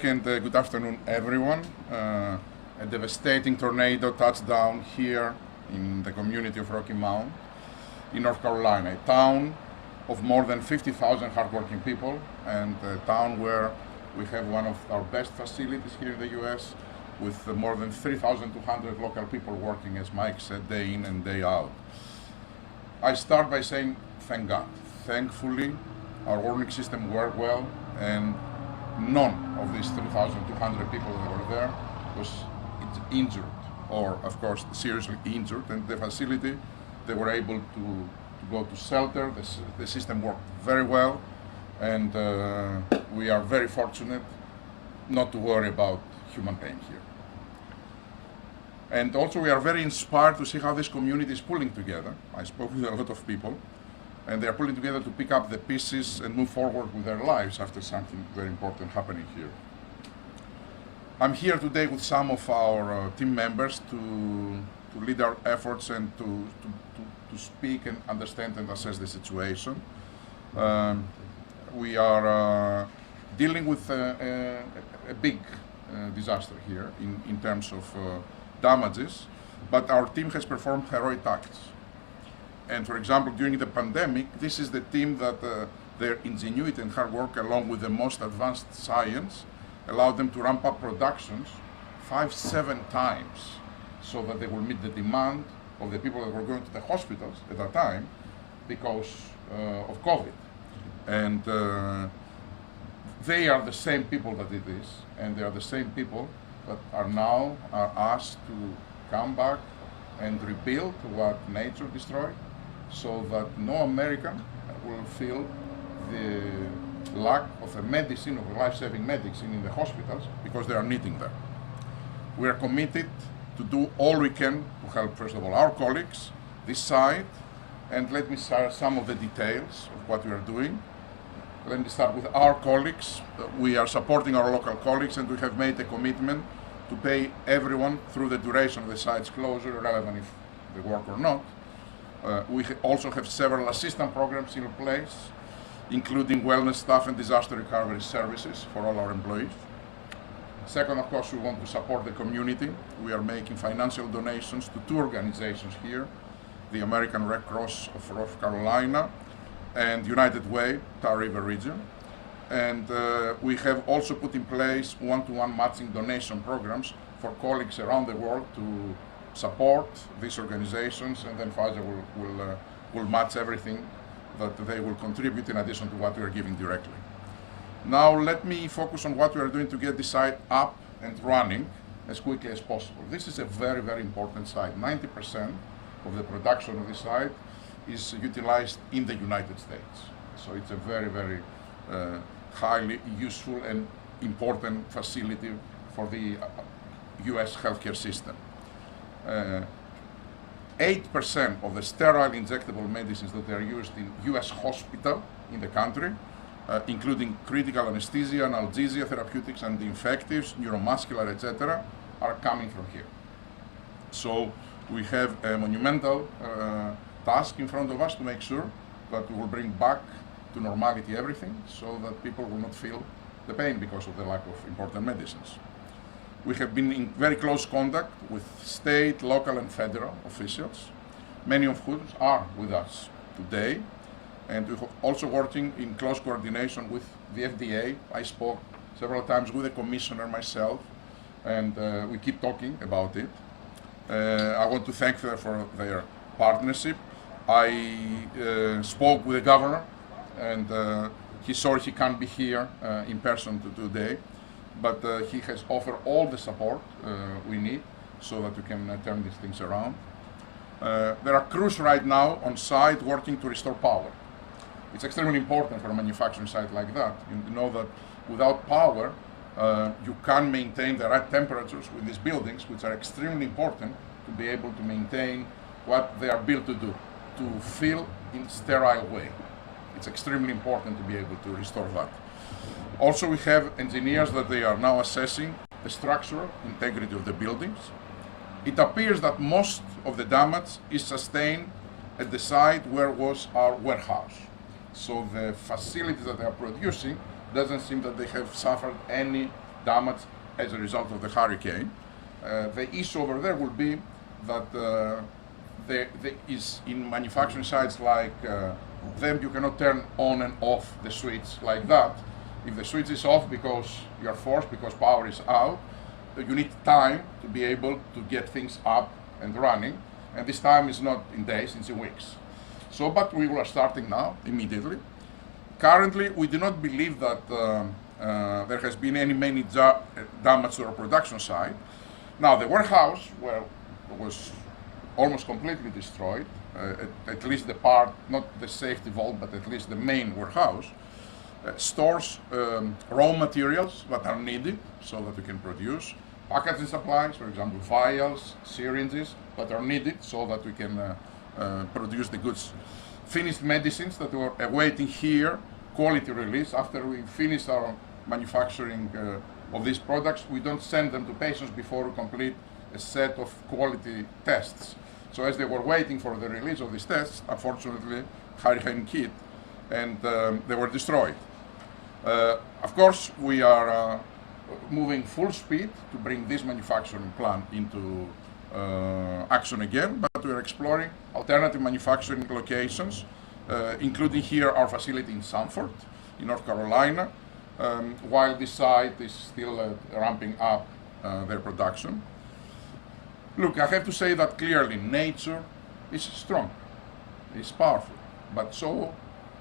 Good afternoon, everyone. A devastating tornado touched down here in the community of Rocky Mount in North Carolina, a town of more than 50,000 hardworking people, and a town where we have one of our best facilities here in the U.S. with more than 3,200 local people working, as Mike said, day in and day out. I start by saying thank God. Thankfully, our warning system worked well, and none of these 3,200 people that were there was injured or, of course, seriously injured. And the facility, they were able to go to shelter. The system worked very well, and we are very fortunate not to worry about human pain here. And also we are very inspired to see how this community is pulling together. I spoke with a lot of people, and they are pulling together to pick up the pieces and move forward with their lives after something very important happening here. I'm here today with some of our team members to lead our efforts and to speak and understand and assess the situation. We are dealing with a big disaster here in terms of damages, but our team has performed heroic acts. And for example, during the pandemic, this is the team that their ingenuity and hard work, along with the most advanced science, allowed them to ramp up productions 5-7 times so that they will meet the demand of the people that were going to the hospitals at that time because of COVID. And they are the same people that did this, and they are the same people that are now asked to come back and rebuild what nature destroyed, so that no American will feel the lack of a medicine, of a life-saving medicine in the hospitals, because they are needing them. We are committed to do all we can to help, first of all, our colleagues, this side, and let me share some of the details of what we are doing. Let me start with our colleagues. We are supporting our local colleagues, and we have made a commitment to pay everyone through the duration of the site's closure, relevant if they work or not. We also have several assistance programs in place, including wellness staff and disaster recovery services for all our employees. Second, of course, we want to support the community. We are making financial donations to 2 organizations here, the American Red Cross of North Carolina and United Way, Tar River region. And we have also put in place one-to-one matching donation programs for colleagues around the world to support these organizations, and then Pfizer will match everything that they will contribute in addition to what we are giving directly. Now let me focus on what we are doing to get the site up and running as quickly as possible. This is a very, very important site. 90% of the production of this site is utilized in the United States. So it's a very, very highly useful and important facility for the US healthcare system. 8% of the sterile injectable medicines that are used in US hospital in the country, including critical anesthesia, analgesia, therapeutics, and infectives, neuromuscular, etc., are coming from here. So we have a monumental task in front of us to make sure that we will bring back to normality everything, so that people will not feel the pain because of the lack of important medicines. We have been in very close contact with state, local, and federal officials, many of whom are with us today, and we're also working in close coordination with the FDA. I spoke several times with the commissioner myself, and we keep talking about it. I want to thank them for their partnership. I spoke with the governor, and he's sorry he can't be here in person today, but he has offered all the support we need so that we can turn these things around. There are crews right now on site working to restore power. It's extremely important for a manufacturing site like that. You know that without power, you can't maintain the right temperatures with these buildings, which are extremely important to be able to maintain what they are built to do, to fill in sterile way. It's extremely important to be able to restore that. Also, we have engineers that they are now assessing the structural integrity of the buildings. It appears that most of the damage is sustained at the site where was our warehouse. So the facilities that they are producing doesn't seem that they have suffered any damage as a result of the hurricane. The issue over there will be that there is in manufacturing sites like them, you cannot turn on and off the switch like that. If the switch is off because you are forced, because power is out, you need time to be able to get things up and running. And this time is not in days, it's in weeks. So, but we are starting now, immediately. Currently, we do not believe that there has been any main damage to our production site. Now, the warehouse, well, was almost completely destroyed, at least the part, not the safety vault, but at least the main warehouse, stores raw materials that are needed so that we can produce, packaging supplies, for example, vials, syringes, that are needed so that we can produce the goods. Finished medicines that were awaiting here, quality release. After we finish our manufacturing of these products, we don't send them to patients before we complete a set of quality tests. So as they were waiting for the release of these tests, unfortunately, hurricane hit and they were destroyed. Of course, we are moving full speed to bring this manufacturing plant into action again, but we are exploring alternative manufacturing locations, including here our facility in Sanford, in North Carolina, while this site is still ramping up their production. Look, I have to say that clearly nature is strong, is powerful, but so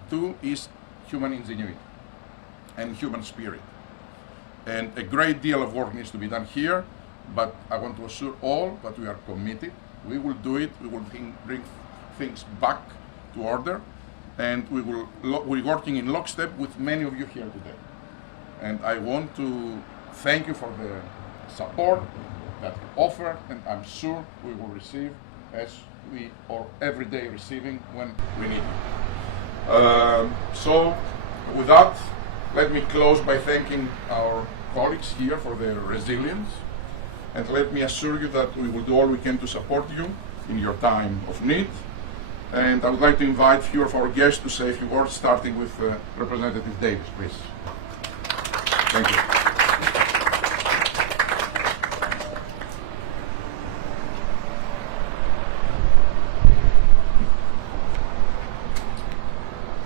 too is human ingenuity and human spirit. And a great deal of work needs to be done here, but I want to assure all that we are committed. We will do it, we will bring things back to order, and we're working in lockstep with many of you here today. And I want to thank you for the support that you offer, and I'm sure we will receive as we are every day receiving when we need it. So with that, let me close by thanking our colleagues here for their resilience, and let me assure you that we will do all we can to support you in your time of need. And I would like to invite a few of our guests to say a few words, starting with Representative Davis, please. Thank you.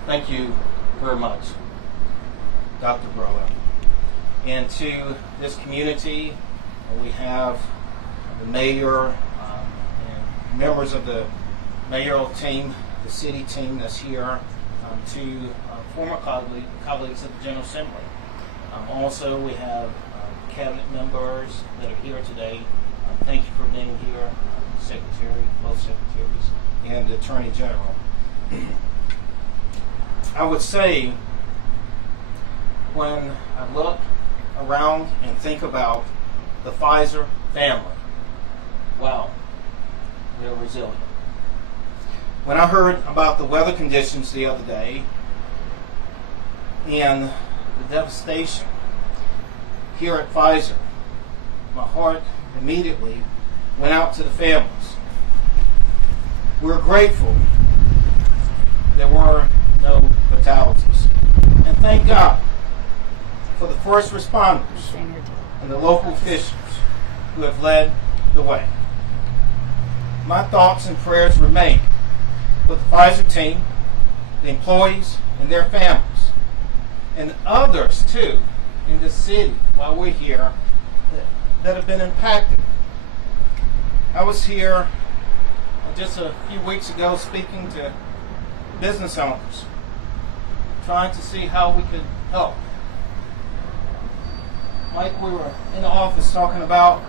Thank you very much, Dr. Broa. And to this community, we have the mayor and members of the mayoral team, the city team that's here, to former colleagues of the General Assembly. Also, we have cabinet members that are here today. Thank you for being here, Secretary, both secretaries, and the Attorney General. I would say, when I look around and think about the Pfizer family, wow, they're resilient. When I heard about the weather conditions the other day and the devastation here at Pfizer, my heart immediately went out to the families. We're grateful there were no fatalities. And thank God for the first responders and the local officials who have led the way. My thoughts and prayers remain with the Pfizer team, the employees and their families, and others too in the city while we're here that have been impacted. I was here just a few weeks ago speaking to business owners, trying to see how we could help. Like we were in the office talking about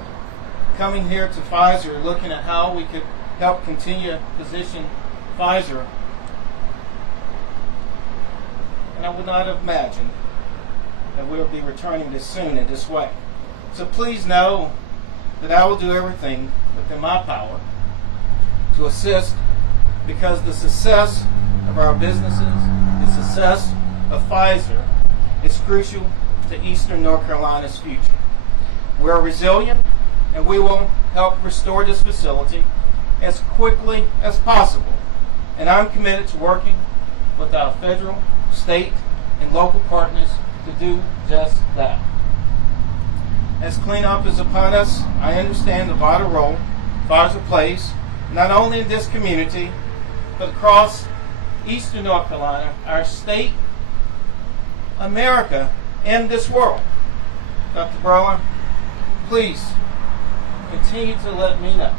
coming here to Pfizer, looking at how we could help continue to position Pfizer. And I would not have imagined that we would be returning this soon in this way. So please know that I will do everything within my power to assist, because the success of our businesses, the success of Pfizer is crucial to Eastern North Carolina's future. We're resilient, and we will help restore this facility as quickly as possible. And I'm committed to working with our federal, state, and local partners to do just that. as cleanup is upon us, I understand the vital role Pfizer plays, not only in this community, but across eastern North Carolina, our state, America, and this world. Dr. Brower, please continue to let me know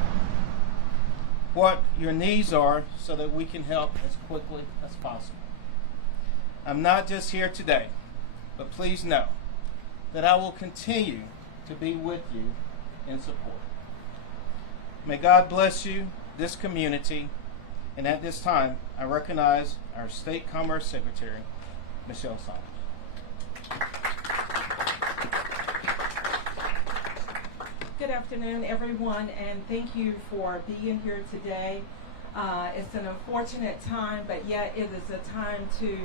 what your needs are so that we can help as quickly as possible. I'm not just here today, but please know that I will continue to be with you in support. May God bless you, this community, and at this time, I recognize our State Commerce Secretary, Michelle Saunders. Good afternoon, everyone, and thank you for being here today. It's an unfortunate time, but yet it is a time to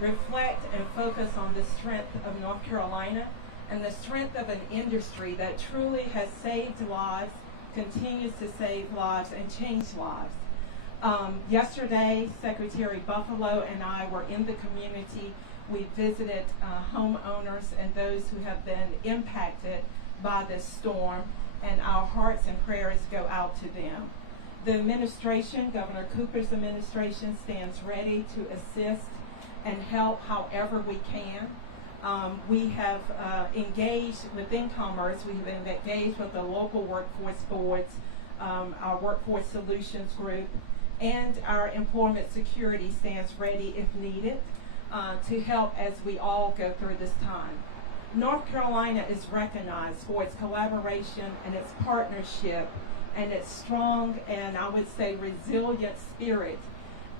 reflect and focus on the strength of North Carolina and the strength of an industry that truly has saved lives, continues to save lives, and change lives. Yesterday, Secretary Buffalo and I were in the community. We visited homeowners and those who have been impacted by this storm, and our hearts and prayers go out to them. The administration, Governor Cooper's administration, stands ready to assist and help however we can. We have engaged within Commerce. We have been engaged with the local workforce boards, our Workforce Solutions Group, and our Employment Security stands ready if needed to help as we all go through this time. North Carolina is recognized for its collaboration and its partnership and its strong and, I would say, resilient spirit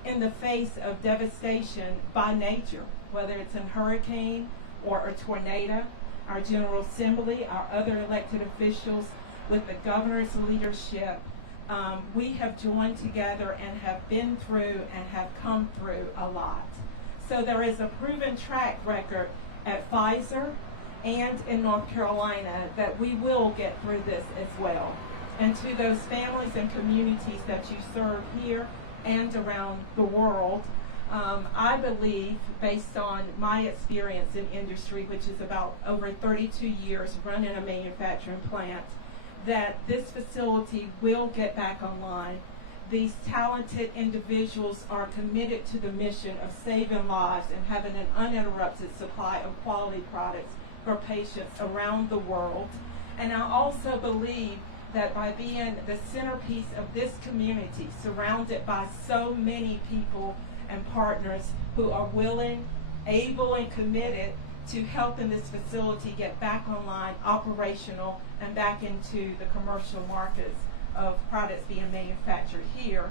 in the face of devastation by nature, whether it's a hurricane or a tornado. Our General Assembly, our other elected officials, with the governor's leadership, we have joined together and have been through and have come through a lot. So there is a proven track record at Pfizer and in North Carolina that we will get through this as well. And to those families and communities that you serve here and around the world, I believe, based on my experience in industry, which is about over 32 years running a manufacturing plant, that this facility will get back online. These talented individuals are committed to the mission of saving lives and having an uninterrupted supply of quality products for patients around the world. And I also believe that by being the centerpiece of this community, surrounded by so many people and partners who are willing, able, and committed to helping this facility get back online, operational, and back into the commercial markets of products being manufactured here,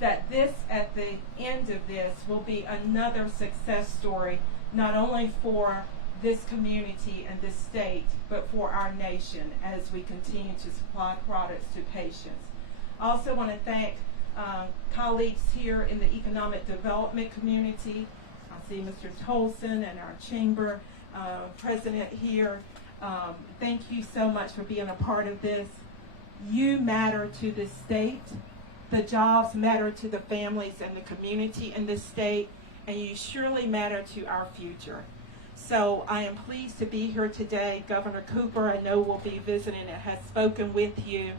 that this, at the end of this, will be another success story, not only for this community and this state, but for our nation as we continue to supply products to patients. I also want to thank colleagues here in the economic development community. I see Mr. Tolson and our chamber president here. Thank you so much for being a part of this. You matter to this state. The jobs matter to the families and the community in this state, and you surely matter to our future. So I am pleased to be here today. Governor Cooper, I know, will be visiting and has spoken with you.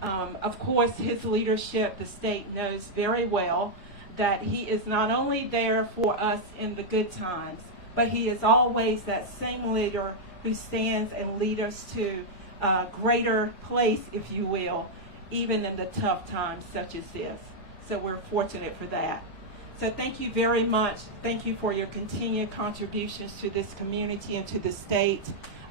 Of course, his leadership, the state knows very well that he is not only there for us in the good times, but he is always that same leader who stands and leads us to a greater place, if you will, even in the tough times such as this. So we're fortunate for that. So thank you very much. Thank you for your continued contributions to this community and to the state.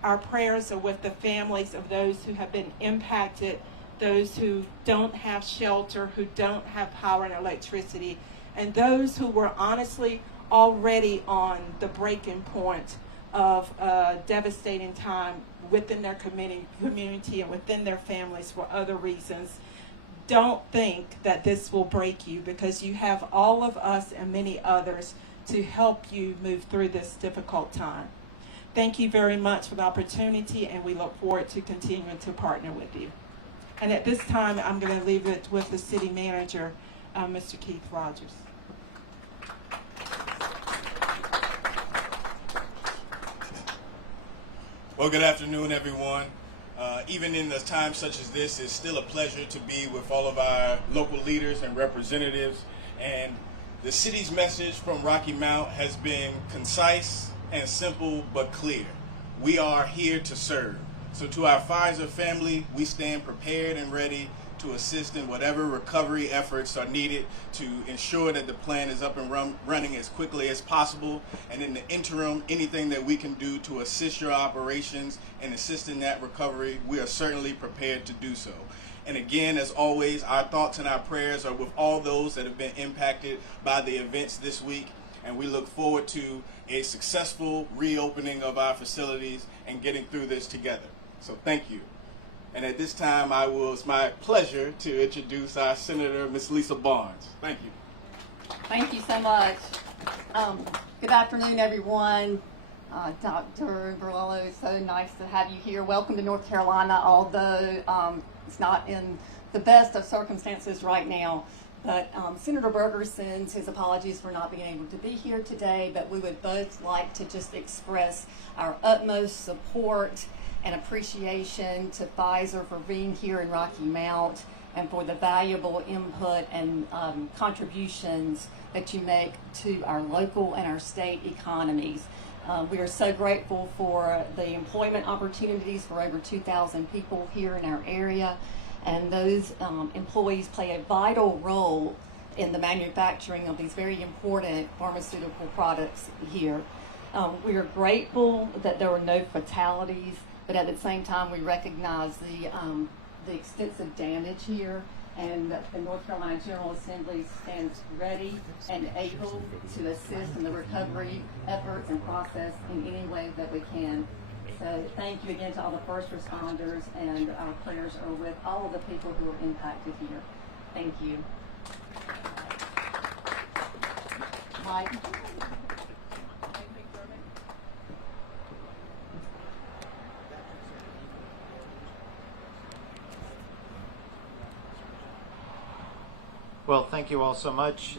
Our prayers are with the families of those who have been impacted, those who don't have shelter, who don't have power and electricity, and those who were honestly already on the point of a devastating time within their community and within their families for other reasons. Don't think that this will break you, because you have all of us and many others to help you move through this difficult time. Thank you very much for the opportunity, and we look forward to continuing to partner with you. And at this time, I'm going to leave it with the city manager, Mr. Keith Rogers. Well, good afternoon, everyone. Even in a time such as this, it's still a pleasure to be with all of our local leaders and representatives. And the city's message from Rocky Mount has been concise and simple but clear. We are here to serve. So to our Pfizer family, we stand prepared and ready to assist in whatever recovery efforts are needed to ensure that the plan is up and running as quickly as possible. And in the interim, anything that we can do to assist your operations and assist in that recovery, we are certainly prepared to do so. And again, as always, our thoughts and our prayers are with all those that have been impacted by the events this week. And we look forward to a successful reopening of our facilities and getting through this together. So thank you. And at this time, it's my pleasure to introduce our Senator, Ms. Lisa Barnes. Thank you. Thank you so much. Good afternoon, everyone. Dr. Berlolo, it's so nice to have you here. Welcome to North Carolina, although it's not in the best of circumstances right now. But Senator Berger sends his apologies for not being able to be here today, but we would both like to just express our utmost support and appreciation to Pfizer for being here in Rocky Mount and for the valuable input and contributions that you make to our local and our state economies. We are so grateful for the employment opportunities for over 2,000 people here in our area, and those employees play a vital role in the manufacturing of these very important pharmaceutical products here. We are grateful that there were no fatalities, but at the same time we recognize the extensive damage here, and the North Carolina General Assembly stands ready and able to assist in the recovery efforts and process in any way that we can. So thank you again to all the first responders, and our prayers are with all of the people who are impacted here. Thank you. Mike. Well, thank you all so much.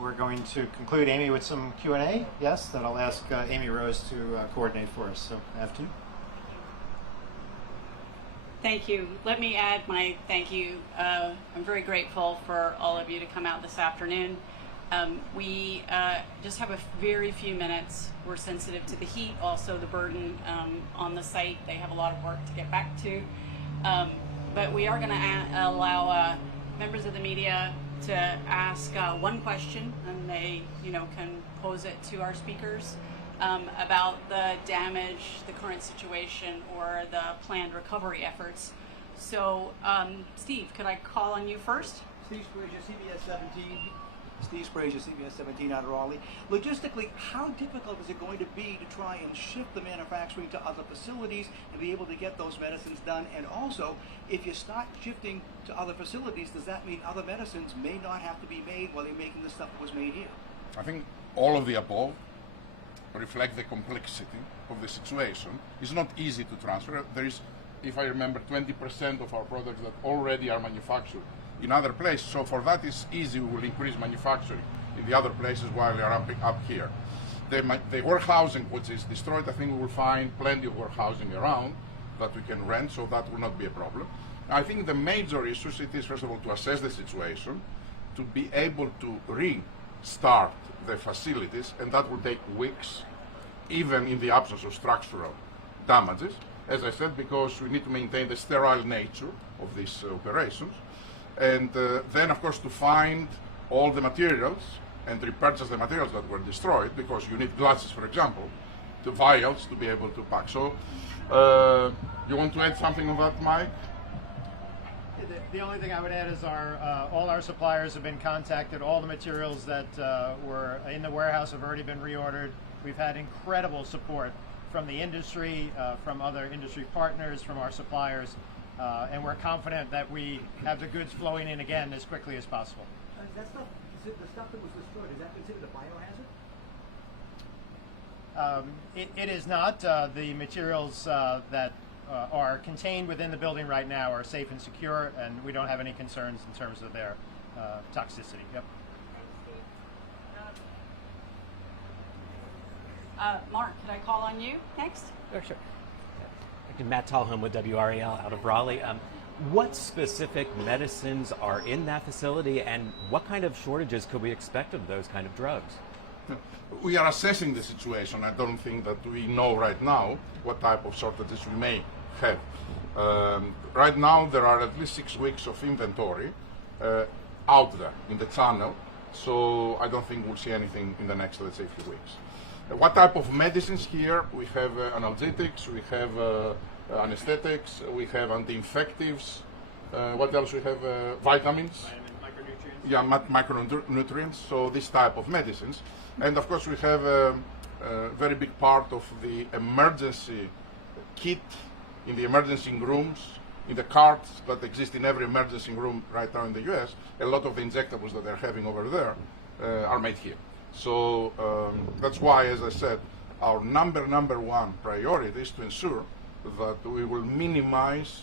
We're going to conclude, Amy, with some Q&A. Yes, that I'll ask Amy Rose to coordinate for us. So, after you. Thank you. Let me add my thank you. I'm very grateful for all of you to come out this afternoon. We just have a very few minutes. We're sensitive to the heat, also the burden on the site. They have a lot of work to get back to. But we are going to allow members of the media to ask one question, and they can pose it to our speakers about the damage, the current situation, or the planned recovery efforts. So Steve, could I call on you first? Steve Sprazier, CBS 17. Steve Sprazier, CBS 17 out of Raleigh. Logistically, how difficult is it going to be to try and shift the manufacturing to other facilities and be able to get those medicines done? And also, if you start shifting to other facilities, does that mean other medicines may not have to be made while they're making the stuff that was made here? I think all of the above reflect the complexity of the situation. It's not easy to transfer. There is, if I remember, 20% of our products that already are manufactured in other places. So for that, it's easy. We will increase manufacturing in the other places while they are up here. The warehousing, which is destroyed, I think we will find plenty of warehousing around that we can rent, so that will not be a problem. I think the major issues, it is first of all to assess the situation, to be able to restart the facilities, and that will take weeks, even in the absence of structural damages, as I said, because we need to maintain the sterile nature of these operations. And then, of course, to find all the materials and repurchase the materials that were destroyed, because you need glasses, for example, the vials to be able to pack. So, you want to add something on that, Mike? The only thing I would add is all our suppliers have been contacted. All the materials that were in the warehouse have already been reordered. We've had incredible support from the industry, from other industry partners, from our suppliers. And we're confident that we have the goods flowing in again as quickly as possible. That stuff, the stuff that was destroyed, is that considered a biohazard? It is not. The materials that are contained within the building right now are safe and secure, and we don't have any concerns in terms of their toxicity. Yep. Mark, could I call on you next? Sure. Matt Tallhome with WRAL out of Raleigh. What specific medicines are in that facility, and what kind of shortages could we expect of those kind of drugs? We are assessing the situation. I don't think that we know right now what type of shortages we may have. Right now, there are at least 6 weeks of inventory out there in the channel, so I don't think we'll see anything in the next, let's say, few weeks. What type of medicines here? We have analgesics, we have anesthetics, we have anti-infectives. What else we have? Vitamins. Micronutrients. Yeah, micronutrients. So this type of medicines, and of course we have a very big part of the emergency kit in the emergency rooms, in the carts that exist in every emergency room right now in the U.S. A lot of the injectables that they're having over there are made here. So that's why, as I said, our number one priority is to ensure that we will minimize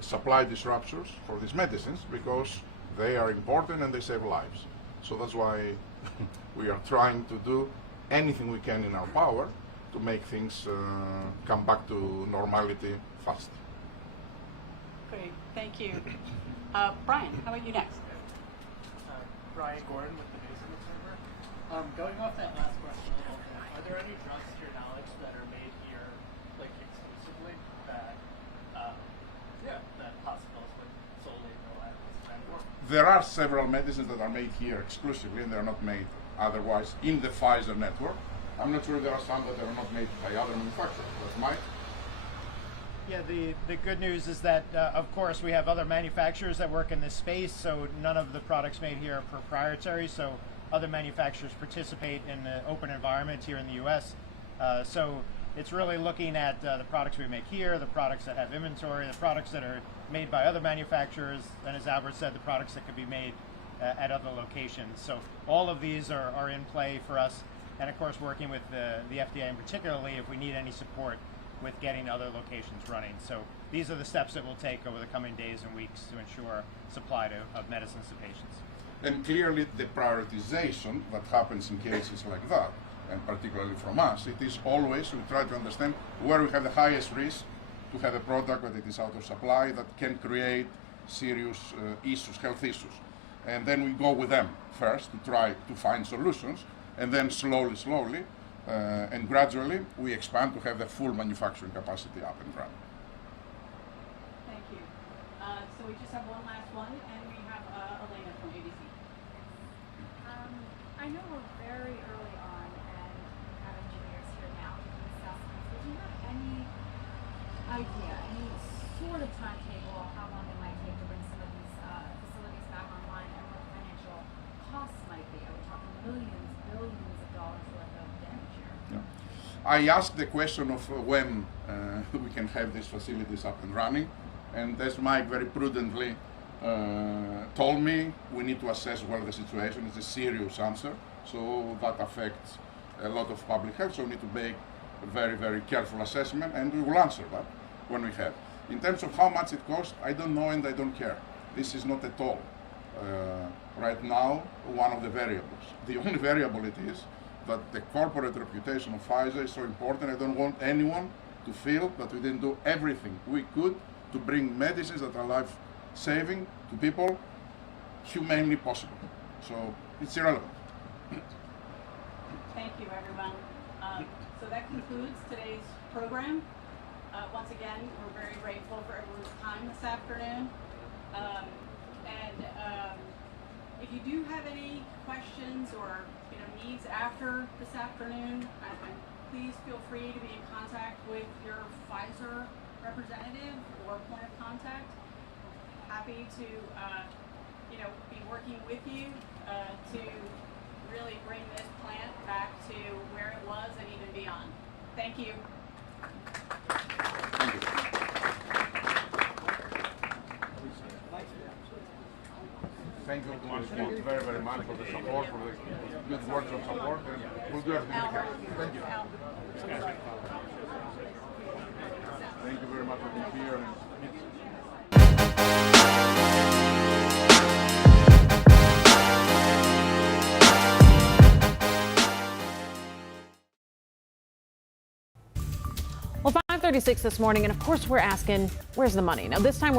supply disruptions for these medicines, because they are important and they save lives. So that's why we are trying to do anything we can in our power to make things come back to normality fast. Great, thank you. Brian, how about you next? Brian Gordon with the News Observer. Going off that last question a little bit, are there any drugs to your knowledge that are made here, like exclusively, that hospitals would solely rely on this brand for? There are several medicines that are made here exclusively, and they are not made otherwise in the Pfizer network. I'm not sure there are some that are not made by other manufacturers. That's Mike? Yeah, the good news is that, of course, we have other manufacturers that work in this space, so none of the products made here are proprietary, so other manufacturers participate in the open environment here in the U.S. So it's really looking at the products we make here, the products that have inventory, the products that are made by other manufacturers, and as Albert said, the products that could be made at other locations. So all of these are in play for us, and of course working with the FDA, and particularly if we need any support with getting other locations running. So these are the steps that we'll take over the coming days and weeks to ensure supply of medicines to patients. And clearly the prioritization that happens in cases like that, and particularly from us, it is always, we try to understand where we have the highest risk to have a product that it is out of supply that can create serious issues, health issues. And then we go with them first to try to find solutions, and then slowly, and gradually we expand to have the full manufacturing capacity up and running. Thank you. So we just have one last one, and we have Elena from ABC. I know we're very early on and we have engineers here now doing assessments, but do you have any idea, any sort of timetable of how long it might take to bring some of these facilities back online, and what the financial costs might be? Are we talking millions, billions of dollars worth of damage here? Yeah. I asked the question of when we can have these facilities up and running, and as Mike very prudently told me, we need to assess well the situation. It's a serious answer, so that affects a lot of public health, so we need to make a very, very careful assessment, and we will answer that when we have. In terms of how much it costs, I don't know and I don't care. This is not at all right now one of the variables. The only variable it is that the corporate reputation of Pfizer is so important. I don't want anyone to feel that we didn't do everything we could to bring medicines that are life-saving to people humanely possible. So it's irrelevant. Thank you, everyone. So that concludes today's program. Once again, we're very grateful for everyone's time this afternoon. If you do have any questions or needs after this afternoon, please feel free to be in contact with your Pfizer representative or point of contact. Happy to be working with you to really bring this plant back to where it was and even beyond. Thank you. Thank you. Thank you very, very much for the support, for the good words of support, and we'll do everything we can. Thank you. Thank you very much for being here. Well, 5:30 4:36 this morning, and of course we're asking, where's the money? Now this time we're